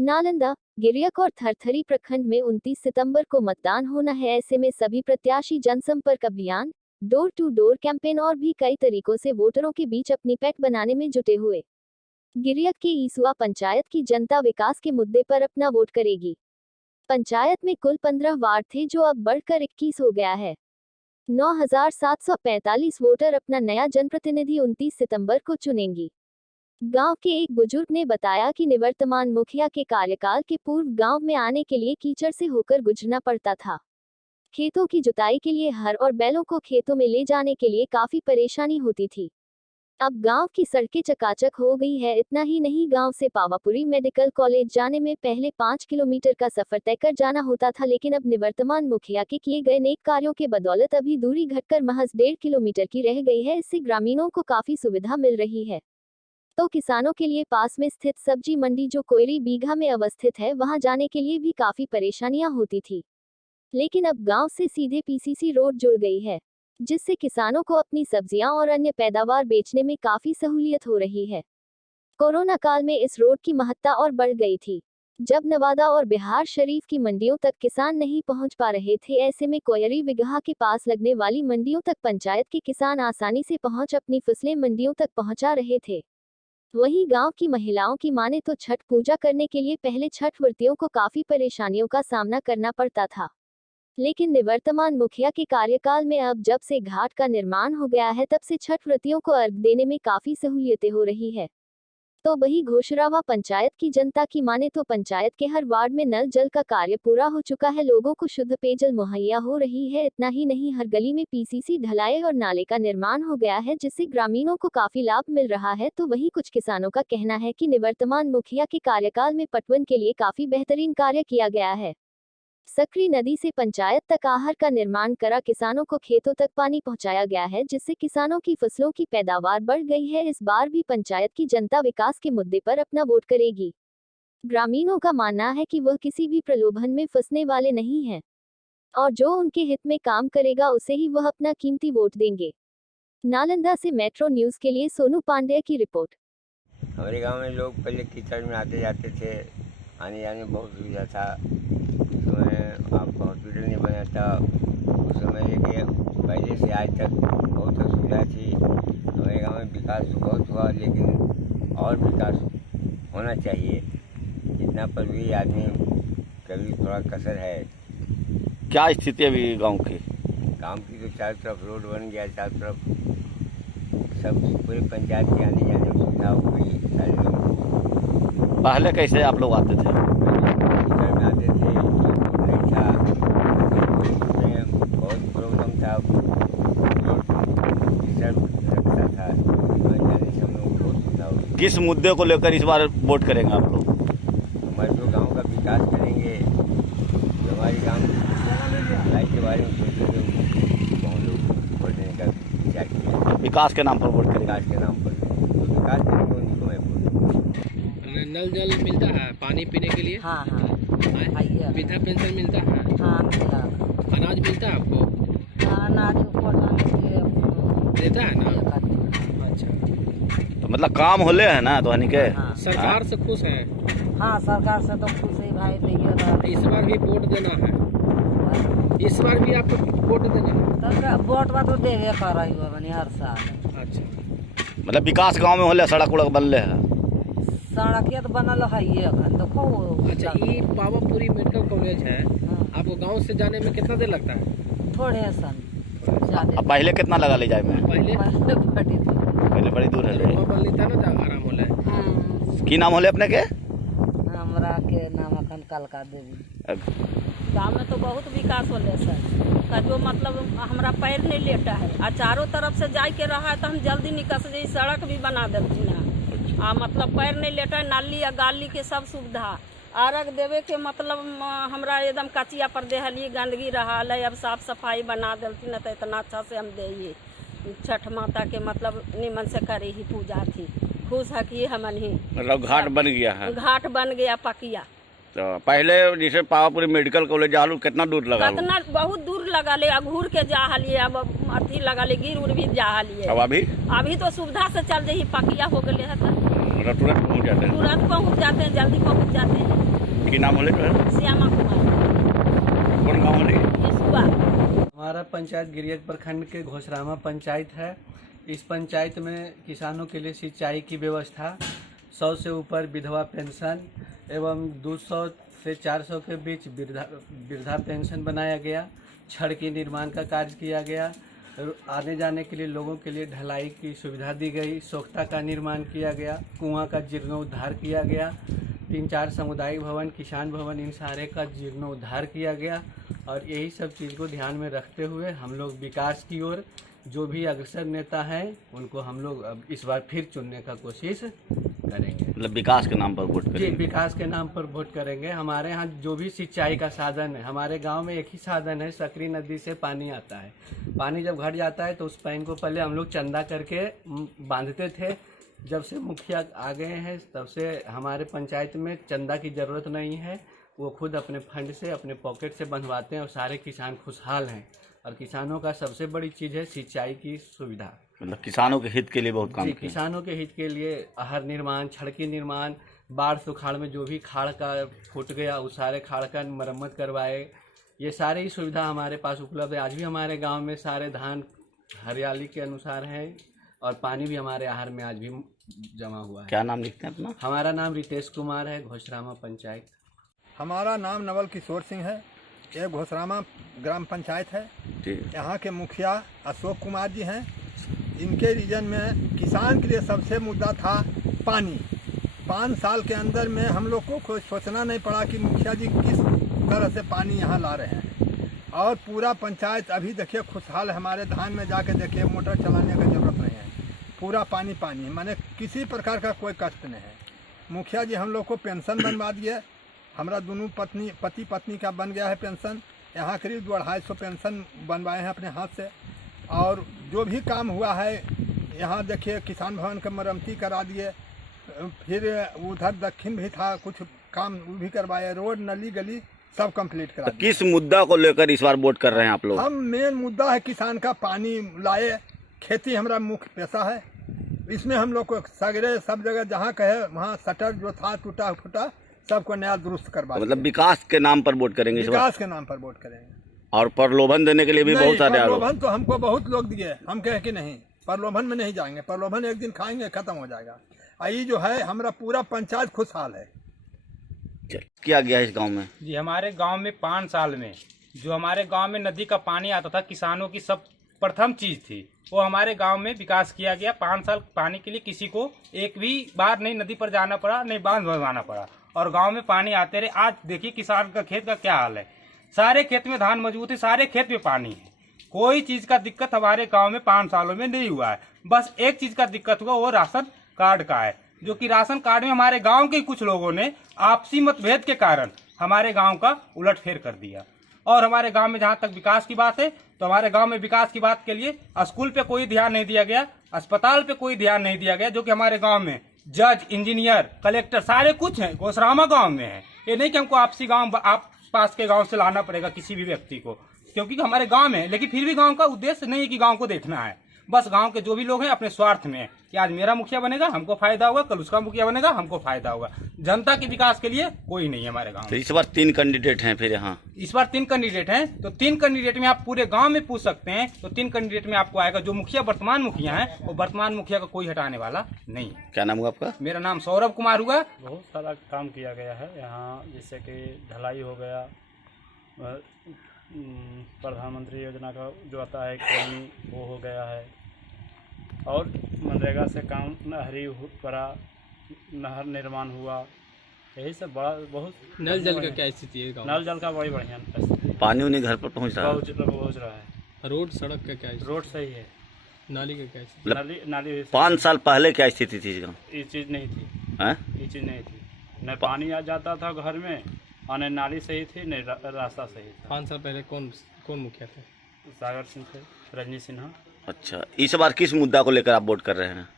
नालंदा, गिरियक और थरथरी प्रखंड में 29 सितंबर को मतदान होना है। ऐसे में सभी प्रत्याशी जनसंपर्क अभियान, डोर टू डोर कैंपेन और भी कई तरीकों से वोटरों के बीच अपनी पैठ बनाने में जुटे हुए। गिरियक के ईसुआ पंचायत की जनता विकास के मुद्दे पर अपना वोट करेगी। पंचायत में कुल 15 वार्ड थे जो अब बढ़कर 21 हो गया है। 9,745 वोटर अपना नया जनप्रतिनिधि 29 सितंबर को चुनेंगी। गांव के एक बुजुर्ग ने बताया कि निवर्तमान मुखिया के कार्यकाल के पूर्व गांव में आने के लिए कीचड़ से होकर गुजरना पड़ता था। खेतों की जुताई के लिए हर और बैलों को खेतों में ले जाने के लिए काफी परेशानी होती थी। अब गांव की सड़कें चकाचक हो गई है। इतना ही नहीं, गांव से पावापुरी मेडिकल कॉलेज जाने में पहले 5 किलोमीटर का सफर तय कर जाना होता था, लेकिन अब निवर्तमान मुखिया के किए गए नेक कार्यों के बदौलत अभी दूरी घटकर महज 1.5 किलोमीटर की रह गई है। इससे ग्रामीणों को काफी सुविधा मिल रही है। तो किसानों के लिए पास में स्थित सब्जी मंडी जो कोयरी बीघा में अवस्थित है, वहां जाने के लिए भी काफी परेशानियां होती थी, लेकिन अब गांव से सीधे पीसीसी रोड जुड़ गई है, जिससे किसानों को अपनी सब्जियां और अन्य पैदावार बेचने में काफी सहूलियत हो रही है। कोरोना काल में इस रोड की महत्ता और बढ़ गई थी, जब नवादा और बिहार शरीफ की मंडियों तक किसान नहीं पहुंच पा रहे थे। ऐसे में कोयरी बीघा के पास लगने वाली मंडियों तक पंचायत के किसान आसानी से पहुंच अपनी फसलें मंडियों तक पहुंचा रहे थे। वहीं गांव की महिलाओं की माने तो छठ पूजा करने के लिए पहले छठ व्रतियों को काफी परेशानियों का सामना करना पड़ता था, लेकिन निवर्तमान मुखिया के कार्यकाल में अब जब से घाट का निर्माण हो गया है, तब से छठ व्रतियों को अर्घ देने में काफी सहूलियतें हो रही है। तो वही घोषरावा पंचायत की जनता की माने तो पंचायत के हर वार्ड में नल जल का कार्य पूरा हो चुका है, लोगों को शुद्ध पेयजल मुहैया हो रही है। इतना ही नहीं, हर गली में पीसीसी ढलाई और नाले का निर्माण हो गया है, जिससे ग्रामीणों को काफी लाभ मिल रहा है। तो वही कुछ किसानों का कहना है कि निवर्तमान मुखिया के कार्यकाल में पटवन के लिए काफी बेहतरीन कार्य किया गया है। सकरी नदी से पंचायत तक आहर का निर्माण करा, किसानों को खेतों तक पानी पहुंचाया गया है, जिससे किसानों की फसलों की पैदावार बढ़ गई है। इस बार भी पंचायत की जनता विकास के मुद्दे पर अपना वोट करेगी। ग्रामीणों का मानना है कि वह किसी भी प्रलोभन में फंसने वाले नहीं हैं और जो उनके हित में काम करेगा उसे ही वह अपना कीमती वोट देंगे। नालंदा से मेट्रो न्यूज के लिए सोनू पांडे की रिपोर्ट। हमारे गांव में लोग पहले कीचड़ में आते जाते थे, आने जाने में बहुत सुविधा था। उस समय आपका हॉस्पिटल नहीं बना था, उस समय लेके पहले से आज तक बहुत असुविधा थी। हमारे गांव में विकास तो बहुत हुआ, लेकिन और विकास होना चाहिए। इतना पर भी आदमी कभी थोड़ा कसर है। क्या स्थिति है अभी गांव की? गांव की तो चारों तरफ रोड बन गया, चारों तरफ सब पूरे पंचायत के आने जाने में सुविधा हो गई सारे लोगों। पहले कैसे आप लोग आते थे? कीचड़ में आते थे, रोड नहीं था, बहुत प्रॉब्लम था, कीचड़ रखता था, जाने से हम लोग को बहुत सुविधा होगी। किस मुद्दे को लेकर इस बार वोट करेंगे आप लोग? हमारे जो गांव का विकास करेंगे, जो हमारे गांव लाई के बारे में सोचेंगे, वो हम लोग वोट देने का विचार किया। विकास के नाम पर वोट करेंगे? विकास के नाम पर जो विकास करेंगे उन्हीं को मैं वोट। नल जल मिलता है पानी पीने के लिए? हाँ हाँ वृद्धा पेंशन मिलता है? हाँ मिला। अनाज मिलता है आपको? हाँ अनाज देता है ना? अच्छा, तो मतलब काम होले है ना तो के? हाँ। सरकार से खुश है? हाँ सरकार से तो खुश है भाई, नहीं इस बार भी वोट देना है? इस बार भी आपको वोट देना है? तो वोट तो देवे कर रही हो बनी हर साल। अच्छा, मतलब विकास गांव में होले, सड़क उड़क बनले है? सड़किया तो बनल है ये देखो। अच्छा, ये पावापुरी मेडिकल कॉलेज है, हाँ। आपको गांव से जाने में कितना देर लगता है? थोड़े सन ज्यादा। अब पहले कितना लगा ले जाए में? पहले पहले बड़ी दूर है। बन लेता ना, तो आराम होला। की नाम होले अपने के? हमरा के नाम अखन कलका देवी। गाँव में तो बहुत विकास होले सर का, जो मतलब हमारा पैर नहीं लेटा है आ चारों तरफ से जाए के रहा है तो हम जल्दी निकल जाए। सड़क भी बना देती है आ मतलब पैर नहीं लेटा है, नाली या गाली के सब सुविधा। अर्घ देवे के मतलब हमरा एकदम कचिया पर देहली गंदगी रहा है, अब साफ सफाई बना देती न तो इतना अच्छा से हम दे छठ माता के मतलब निमन से करे ही पूजा थी। खुश है कि हमन ही मतलब घाट बन गया है? घाट बन गया पकिया। तो पहले जैसे पावापुरी मेडिकल कॉलेज जालू कितना दूर लगा? कितना बहुत दूर लगा ले, घूर के जा हलिए, अब अथी लगा ले, गिर उड़ भी जा हलिए। अब अभी तो सुविधा से चल जाइए, पकिया हो गए है तो तुरंत पहुँच जाते हैं? तुरंत पहुँच जाते हैं, जल्दी पहुँच जाते हैं। की नाम होले तो है श्यामा कुमार कौन गाँव होले इसुआ। हमारा पंचायत गिरियत प्रखंड के घोषरामा पंचायत है। इस पंचायत में किसानों के लिए सिंचाई की व्यवस्था, 100 से ऊपर विधवा पेंशन एवं 200 से 400 के बीच वृद्धा पेंशन बनाया गया। छड़ के निर्माण का कार्य किया गया। आने जाने के लिए लोगों के लिए ढलाई की सुविधा दी गई। सोख्ता का निर्माण किया गया। कुआं का जीर्णोद्धार किया गया। 3-4 सामुदायिक भवन, किसान भवन, इन सारे का जीर्णोद्धार किया गया। और यही सब चीज़ को ध्यान में रखते हुए हम लोग विकास की ओर, जो भी अग्रसर नेता हैं उनको हम लोग अब इस बार फिर चुनने का कोशिश करेंगे। मतलब विकास के नाम पर वोट जी, करेंगे। विकास के नाम पर वोट करेंगे। हमारे यहाँ जो भी सिंचाई का साधन है, हमारे गांव में एक ही साधन है, सकरी नदी से पानी आता है। पानी जब घट जाता है तो उस पानी को पहले हम लोग चंदा करके बांधते थे। जब से मुखिया आ गए हैं तब से हमारे पंचायत में चंदा की ज़रूरत नहीं है। वो खुद अपने फंड से, अपने पॉकेट से बंधवाते हैं और सारे किसान खुशहाल हैं। और किसानों का सबसे बड़ी चीज़ है सिंचाई की सुविधा। मतलब किसानों के हित के लिए बहुत काम जी, किया। किसानों के हित के लिए आहर निर्माण, छड़की निर्माण, बाढ़ सुखाड़ में जो भी खाड़ का फूट गया उस सारे खाड़ का मरम्मत करवाए। ये सारी सुविधा हमारे पास उपलब्ध है। आज भी हमारे गांव में सारे धान हरियाली के अनुसार हैं और पानी भी हमारे आहर में आज भी जमा हुआ है। क्या नाम लिखते हैं अपना? हमारा नाम रितेश कुमार है, घोषरामा पंचायत। हमारा नाम नवल किशोर सिंह है। ये घोषरामा ग्राम पंचायत है। जी। यहाँ के मुखिया अशोक कुमार जी हैं। इनके रीजन में किसान के लिए सबसे मुद्दा था पानी। 5 साल के अंदर में हम लोग को कोई सोचना नहीं पड़ा कि मुखिया जी किस तरह से पानी यहाँ ला रहे हैं। और पूरा पंचायत अभी देखिए खुशहाल है। हमारे धान में जाके देखिए मोटर चलाने का जरूरत नहीं है, पूरा पानी पानी है, माने किसी प्रकार का कोई कष्ट नहीं है। मुखिया जी हम लोग को पेंशन बनवा दिए। हमारा दोनों पति पत्नी का बन गया है पेंशन। यहाँ करीब 250 पेंशन बनवाए हैं अपने हाथ से। और जो भी काम हुआ है यहाँ देखिए किसान भवन का मरम्मती करा दिए। फिर उधर दक्षिण भी था कुछ काम, वो भी करवाए। रोड, नली, गली सब कंप्लीट करा तो दिए। किस मुद्दा को लेकर इस बार वोट कर रहे हैं आप लोग? हम मेन मुद्दा है किसान का पानी लाए। खेती हमारा मुख्य पैसा है। इसमें हम लोग को सगरे सब जगह जहाँ कहे वहाँ शटर जो था टूटा फूटा सबको नया दुरुस्त करवा। मतलब विकास के नाम पर वोट करेंगे इस बार? विकास के नाम पर वोट करेंगे। और प्रलोभन देने के लिए भी बहुत सारे आरोप। प्रलोभन तो हमको बहुत लोग दिए, हम कहे कि नहीं, प्रलोभन में नहीं जाएंगे। प्रलोभन एक दिन खाएंगे, खत्म हो जाएगा। ये जो है हमारा पूरा पंचायत खुशहाल है। किया गया है इस गांव में? जी, हमारे गांव में 5 साल में जो हमारे गांव में नदी का पानी आता था, किसानों की सब प्रथम चीज थी, वो हमारे गांव में विकास किया गया। 5 साल पानी के लिए किसी को एक भी बार नहीं नदी पर जाना पड़ा, नहीं बांध बनवाना पड़ा और गांव में पानी आते रहे। आज देखिए किसान का खेत का क्या हाल है। सारे खेत में धान मजबूत है, सारे खेत में पानी है। कोई चीज का दिक्कत हमारे गांव में 5 सालों में नहीं हुआ है। बस एक चीज का दिक्कत हुआ, वो राशन कार्ड का है, जो कि राशन कार्ड में हमारे गांव के कुछ लोगों ने आपसी मतभेद के कारण हमारे गांव का उलटफेर कर दिया। और हमारे गांव में जहां तक विकास की बात है तो हमारे गांव में विकास की बात के लिए स्कूल पे कोई ध्यान नहीं दिया गया, अस्पताल पे कोई ध्यान नहीं दिया गया, जो कि हमारे गांव में जज, इंजीनियर, कलेक्टर सारे कुछ हैं, घोषरामा गांव में है। ये नहीं कि हमको आपसी गांव, आप पास के गांव से लाना पड़ेगा किसी भी व्यक्ति को, क्योंकि हमारे गांव में है। लेकिन फिर भी गांव का उद्देश्य नहीं है कि गांव को देखना है। बस गांव के जो भी लोग हैं अपने स्वार्थ में है कि आज मेरा मुखिया बनेगा हमको फायदा होगा, कल उसका मुखिया बनेगा हमको फायदा होगा। जनता के विकास के लिए कोई नहीं है हमारे गांव तो में। इस बार 3 कैंडिडेट हैं फिर यहाँ? इस बार 3 कैंडिडेट हैं, तो 3 कैंडिडेट में आप पूरे गांव में पूछ सकते हैं तो 3 कैंडिडेट में आपको आएगा। जो मुखिया वर्तमान मुखिया है वो वर्तमान मुखिया का कोई हटाने वाला नहीं है। क्या नाम हुआ आपका? मेरा नाम सौरभ कुमार हुआ। बहुत सारा काम किया गया है यहाँ, जैसे कि ढलाई हो गया, प्रधानमंत्री योजना का जो आता है कॉलोनी वो हो गया है, और मनरेगा से काम नहरी करा, नहर निर्माण हुआ, यही सब बड़ा बहुत। नल जल का क्या स्थिति है गाँव? नल जल का बड़ी बढ़िया स्थिति, पानी उन्हीं घर पर पहुँच रहा है? पहुँच रहा है। रोड सड़क का क्या स्थिति? रोड सही है। नाली का क्या स्थिति? नाली 5 साल पहले क्या स्थिति थी इस गाँव? ये चीज़ नहीं थी, हैं? ये चीज़ नहीं थी। न पानी आ जाता था घर में, और न नाली सही थी, न रास्ता सही था। 5 साल पहले कौन मुखिया थे? सागर सिंह थे, रजनी सिन्हा। अच्छा, इस बार किस मुद्दा को लेकर आप वोट कर रहे हैं?